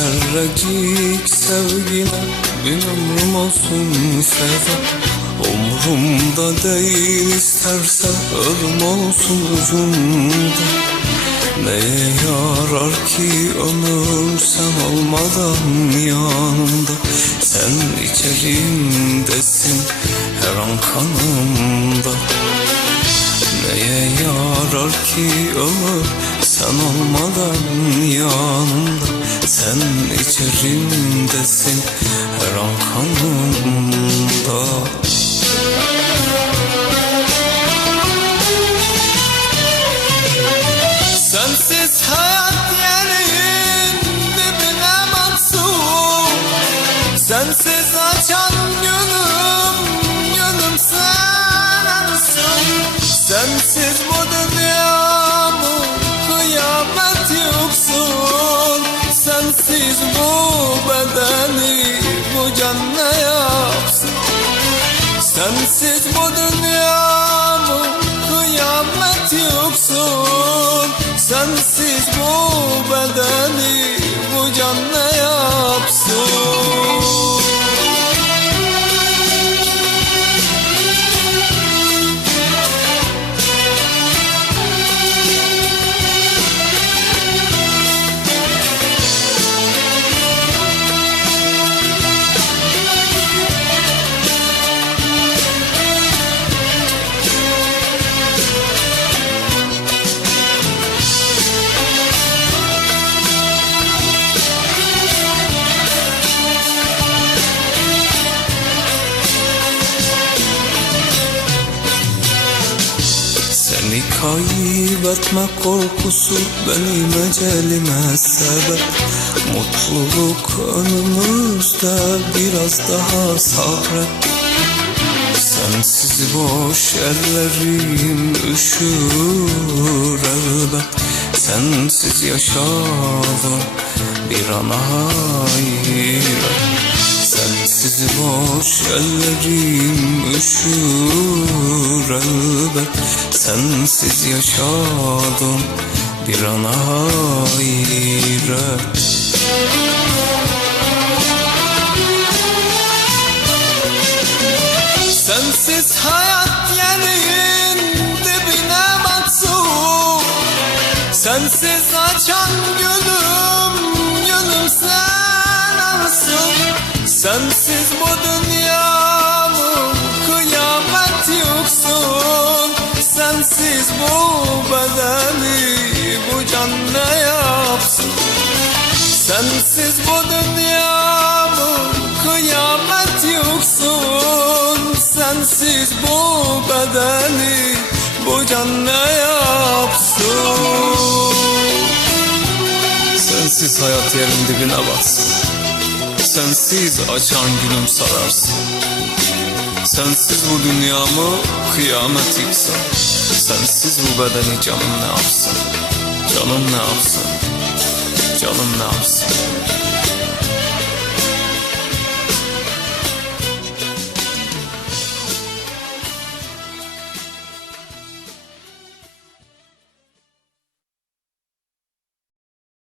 Zerrecik sevgine bin ömrüm olsun feda Umrumda değil isterse ölüm olsun ucunda Neye yarar ki ömür sen olmadan yanımda? Sen içerimdesin her an kanımda. Neye yarar ki ömür sen olmadan yanımda Sen içerimdesin her an kanımda. Sensiz hayat yerin dibine mahsur Sensiz açan gönlüm, gönlüm sensin Sensiz bu bedeni bu can ne yapsın. Sensiz bu dünyamı kıyamet yoksun. Sensiz bu bedeni bu can ne Seni kaybetmek korkusu benim ecelime sebep. Mutluluk önümüzde biraz daha sabret. Sensiz boş ellerim üşür elbet. Sensiz yaşadım bir an hayret. Sensiz boş ellerim üşür elbet Sensiz yaşadım bir an hayret Sensiz hayat yerin dibine mahsur Sensiz açan gönlüm, gönlüm sensin Sensiz Sensiz bu bedeni bu can ne yapsın. Sensiz bu dünyamın kıyamet yoksun. Sensiz bu bedeni bu can ne yapsın. Sensiz hayat yerin dibine batsın. Sensiz açan günüm sararsın. Sensiz bu dünyamı kıyamet yıksın Sensiz bu bedeni canım ne yapsın? Canım ne yapsın? Canım ne yapsın